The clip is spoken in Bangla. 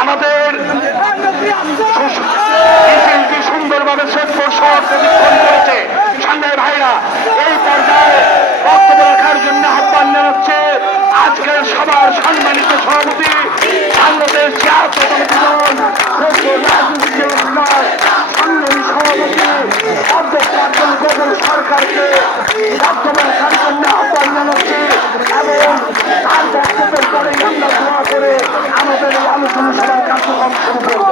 আমাদের সুন্দরভাবে শেখপুর শহর প্রদীক্ষণ করেছে। সংগ্রামী ভাইরা, এই পর্যায়ে বক্তব্য রাখার জন্য আহ্বান জানাচ্ছে আজকের সবার সম্মানিত সভাপতি বাংলাদেশ জাতীয়তাবাদী দল রাজনীতি সংগ্রামী সভাপতি অধ্যক্ষ আব্দুল গফুর সরকারকে বক্তব্য রাখার জন্য আহ্বান জানাচ্ছি এবং তার বক্তব্যের পরে আমরা দোয়া করে আমাদের এই আলোচনা সভার কার্যক্রম শুরু করব।